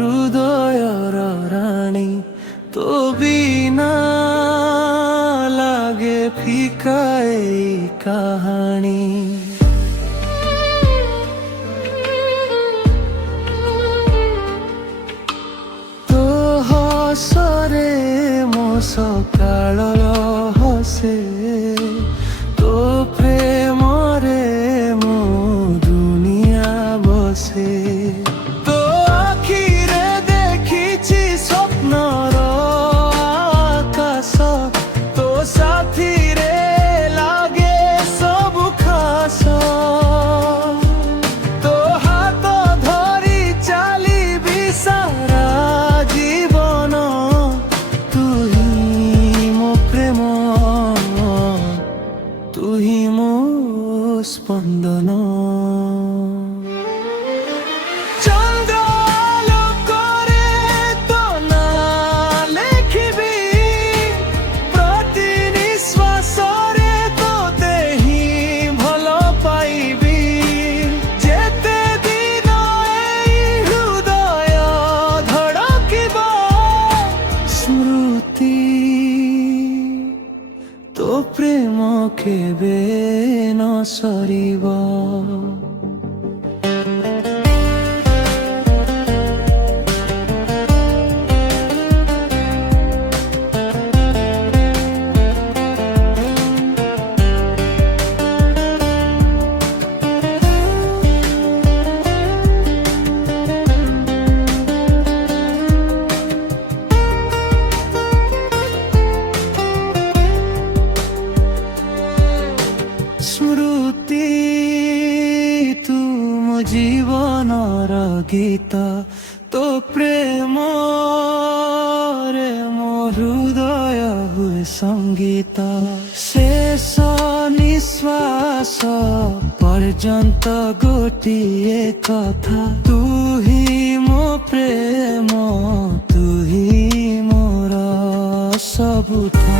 ହୃଦୟର ରାଣୀ ତୋ ବିନା ଲାଗେ ଫିକା ଏଇ କାହାଣୀ। ତୋ ହସରେ ମୋ ସକାଳର ହସେ, ତୋ ପ୍ରେମରେ ମୋ ଦୁନିଆ ବସେ। ତୋ ଆଖିରେ ଦେଖିଛି ସ୍ୱପ୍ନର ଆକାଶ, ତୋ ସାଥିରେ ଲାଗେ ସବୁ ଖାସ। ତୋ ହାତ ଧରି ଚାଲିବି ସାରା ଜୀବନ, ତୁ ହିଁ ମୋ ପ୍ରେମ, ତୁ ହିଁ ମୋ ସ୍ପନ୍ଦନ। ଚନ୍ଦ୍ର ଆଲୋକରେ ତୋ ନାଁ ଲେଖିବି, ପ୍ରତି ନିଶ୍ୱାସରେ ତୋତେ ହିଁ ଭଲ ପାଇବି। ଯେତେ ଦିନ ଏଇ ହୃଦୟ ଧଡ଼କିବ, ସ୍ମୃତି ତୋ ପ୍ରେମ କେବେ ନ ସରିବ। ସ୍ମୃତି ତୁ ମୋ ଜୀବନର ଗୀତ, ତୋ ପ୍ରେମରେ ମୋ ହୃଦୟ ହୁଏ ସଙ୍ଗୀତ। ଶେଷ ନିଶ୍ୱାସ ପର୍ଯ୍ୟନ୍ତ ଗୋଟିଏ କଥା, ତୁ ହିଁ ମୋ ପ୍ରେମ, ତୁ ହିଁ ମୋର ସବୁଥା।